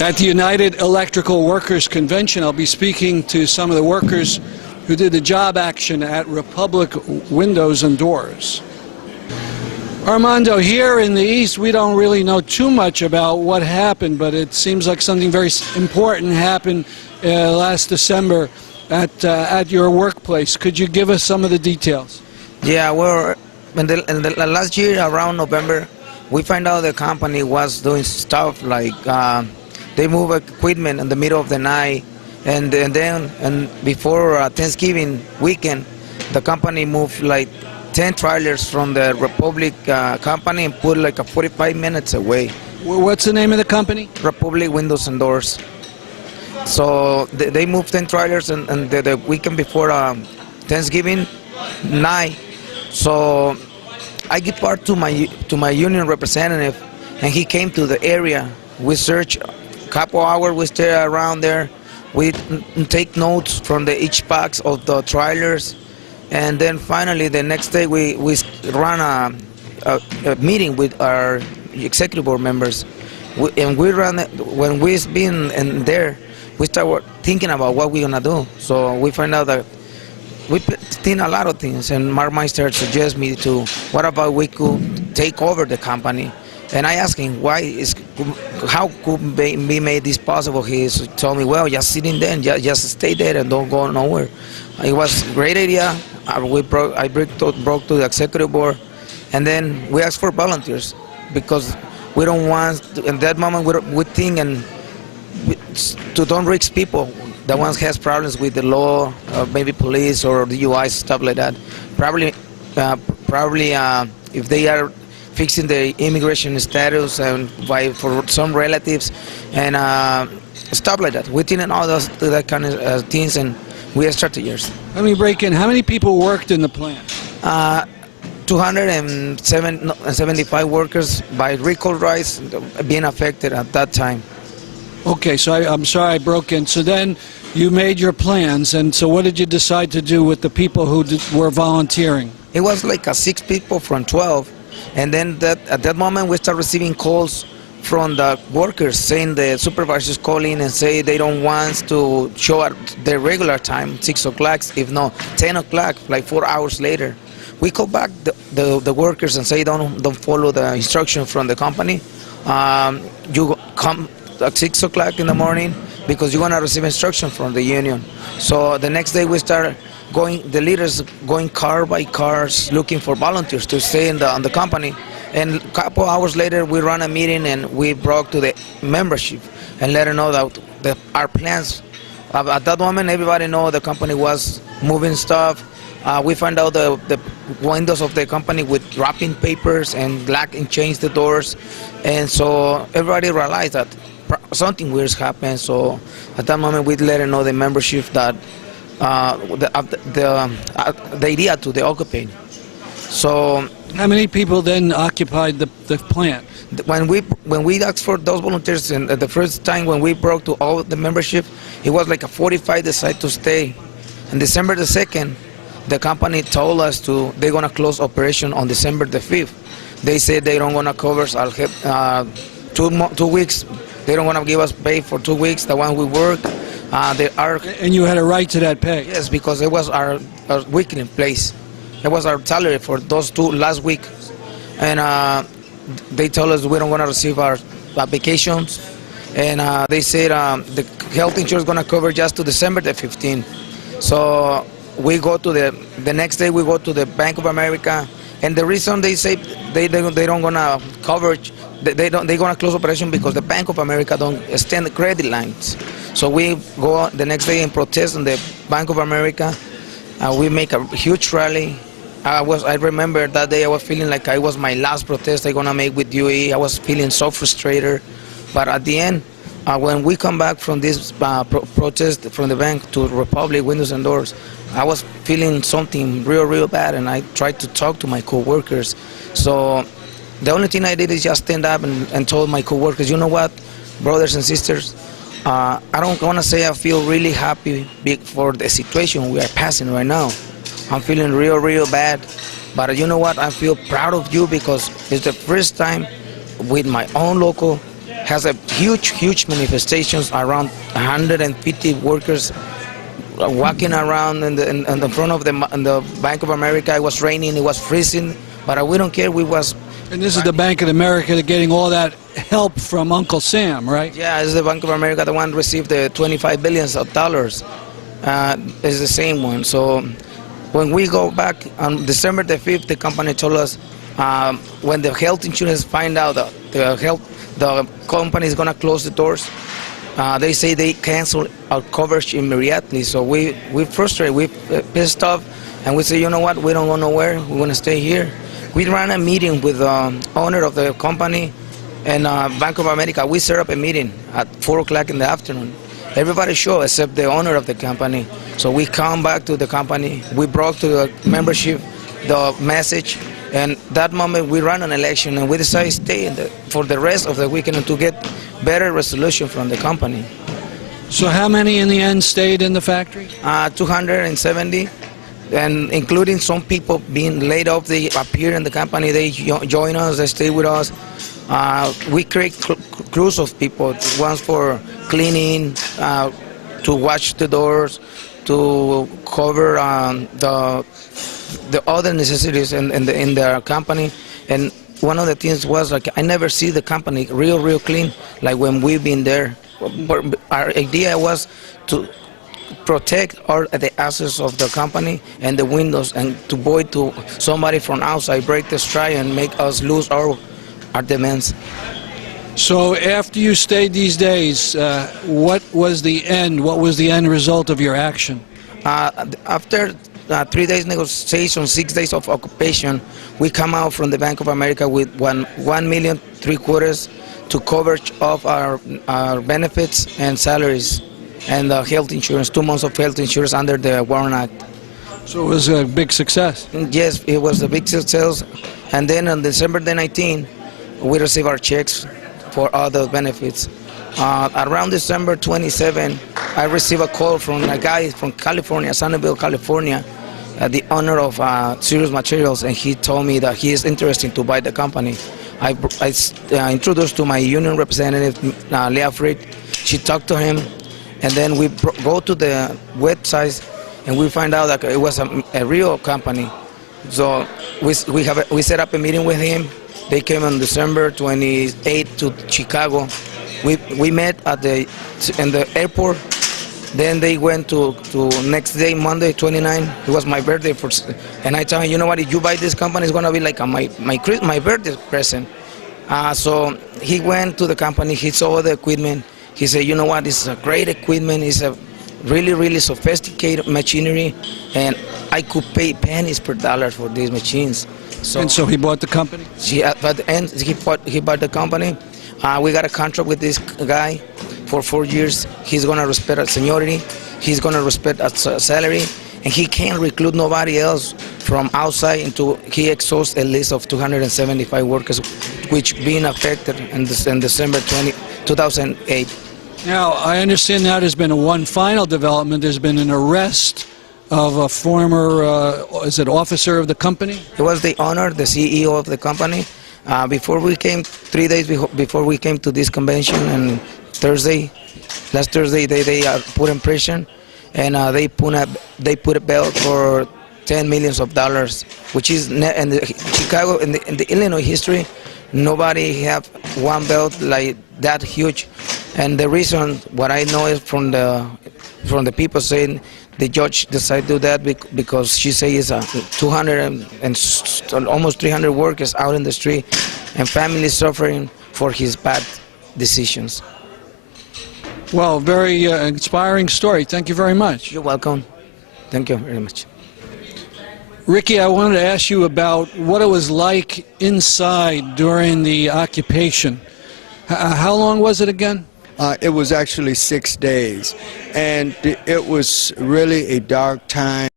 At the United Electrical Workers Convention, I'll be speaking to some of the workers who did the job action at Republic Windows and Doors. Armando, here in the East, we don't really know too much about what happened, but it seems like something very important happened last December at your workplace. Could you give us some of the details? Yeah, well, in the last year, around November, we find out the company was doing stuff like they move equipment in the middle of the night, and before Thanksgiving weekend, the company moved like 10 trailers from the Republic company and put like 45 minutes away. What's the name of the company? Republic Windows and Doors. So they moved 10 trailers and the weekend before Thanksgiving night. So I give part to my union representative, and he came to the area. We searched a couple hours. We stay around there. We take notes from each packs of the trailers, and then finally the next day we run a meeting with our executive board members, and when we've been in there, we start thinking about what we're gonna do. So we find out that we think a lot of things, and Mark Meister suggested me to, what about we could take over the company? And I asked him, how could we make this possible? He told me, well, just sit in there and just stay there and don't go nowhere. It was a great idea. I broke to the executive board, and then we asked for volunteers, because we don't want, in that moment, we think and to don't risk people. The ones has problems with the law, maybe police or the UI, stuff like that. Probably, if they are fixing the immigration status and for some relatives and stuff like that. We didn't know that kind of things, and we are strategists. Let me break in. How many people worked in the plant? 275 workers by recall rights being affected at that time. Okay, so I'm sorry I broke in. So then you made your plans, and so what did you decide to do with the people who were volunteering? It was like 6 people from 12, and then at that moment we start receiving calls from the workers saying the supervisors call in and say they don't want to show at their regular time, 6 o'clock, if not 10 o'clock, like 4 hours later. We call back the workers and say don't follow the instruction from the company. You come at 6 o'clock in the morning because you're going to receive instruction from the union. So the next day we start the leaders going car by cars looking for volunteers to stay on the company. And a couple hours later we run a meeting and we broke to the membership and let them know that our plans. At that moment everybody know the company was moving stuff. We found out the windows of the company with wrapping papers and lock and change the doors. And so everybody realized that something weird happened. So at that moment we let them know the membership that the idea to the occupying. So how many people then occupied the plant? When we asked for those volunteers, and the first time when we broke to all the membership, it was like 45 decided to stay. And December the 2nd, the company told us they're gonna close operation on December the 5th. They said they don't gonna cover 2 weeks. They don't wanna give us pay for 2 weeks. The one we work. And you had a right to that pay? Yes, because it was our weekly place. It was our salary for those 2 last week. And they told us we don't want to receive our vacations. And they said the health insurance is going to cover just to December the 15th. So we go to the next day we go to the Bank of America. And the reason they say they don't going to cover, they're going to close operation because the Bank of America don't extend the credit lines. So we go the next day and protest in the Bank of America. We make a huge rally. I remember that day I was feeling like it was my last protest I'm gonna make with UE. I was feeling so frustrated. But at the end, when we come back from this protest from the bank to Republic Windows and Doors, I was feeling something real bad, and I tried to talk to my co-workers. So the only thing I did is just stand up and told my co-workers, you know what, brothers and sisters, I don't want to say I feel really happy for the situation we are passing right now. I'm feeling real bad, but you know what? I feel proud of you because it's the first time with my own local has a huge manifestations, around 150 workers walking around in the front of the Bank of America. It was raining, it was freezing, but we don't care. And this is the Bank of America getting all that help from Uncle Sam, right? Yeah, it's the Bank of America, the one received the $25 billion. It's the same one. So when we go back on December the 5th, the company told us when the health insurance find out that the company is going to close the doors, they say they cancel our coverage immediately. So we frustrated, we pissed off, and we say, you know what, we don't go nowhere, we want to stay here. We ran a meeting with the owner of the company and Bank of America. We set up a meeting at 4 o'clock in the afternoon. Everybody showed except the owner of the company. So we come back to the company. We brought to the membership the message. And that moment we ran an election and we decided to stay for the rest of the weekend to get better resolution from the company. So how many in the end stayed in the factory? 270. And including some people being laid off, they appear in the company, they join us, they stay with us. We create crews of people, ones for cleaning, to watch the doors, to cover the other necessities in the company. And one of the things was, like, I never see the company real clean like when we've been there. But our idea was to protect the assets of the company and the windows, and to avoid to somebody from outside break the strike and make us lose our demands. So after you stayed these days, what was the end result of your action? After 3 days negotiation, 6 days of occupation, we come out from the Bank of America with $1.75 million to coverage of our benefits and salaries, and health insurance, 2 months of health insurance under the Warren Act. So it was a big success. Yes, it was a big success. And then on December the 19th, we received our checks for all the benefits. Around December 27, I received a call from a guy from California, Sanibel, California, the owner of Sirius Materials, and he told me that he is interested to buy the company. I introduced to my union representative, Leah Fried. She talked to him, and then we go to the website, and we find out that it was a real company. So we set up a meeting with him. They came on December 28th to Chicago. We met in the airport. Then they went to next day, Monday 29. It was my birthday, and I told him, you know what? If you buy this company, it's gonna be like my birthday present. So he went to the company. He saw the equipment. He said, you know what? This is a great equipment. It's a really sophisticated machinery, and I could pay pennies per dollar for these machines. And so he bought the company? At the end, he bought the company. We got a contract with this guy for 4 years. He's going to respect our seniority. He's going to respect our salary. And he can't recruit nobody else from outside until he exhausts a list of 275 workers, which being affected in December 2008. Now, I understand now there's been one final development. There's been an arrest of a former, officer of the company? He was the owner, the CEO of the company. Before we came, 3 days before we came to this convention, and last Thursday, they put in prison, and they put a bail for $10 million, which is in the Chicago, in the Illinois history, nobody have one bail like that huge. And the reason, what I know is from the people saying the judge decided to do that because she says 200 and almost 300 workers out in the street and families suffering for his bad decisions. Well, very inspiring story. Thank you very much. You're welcome. Thank you very much. Ricky, I wanted to ask you about what it was like inside during the occupation. How long was it again? It was actually 6 days, and it was really a dark time.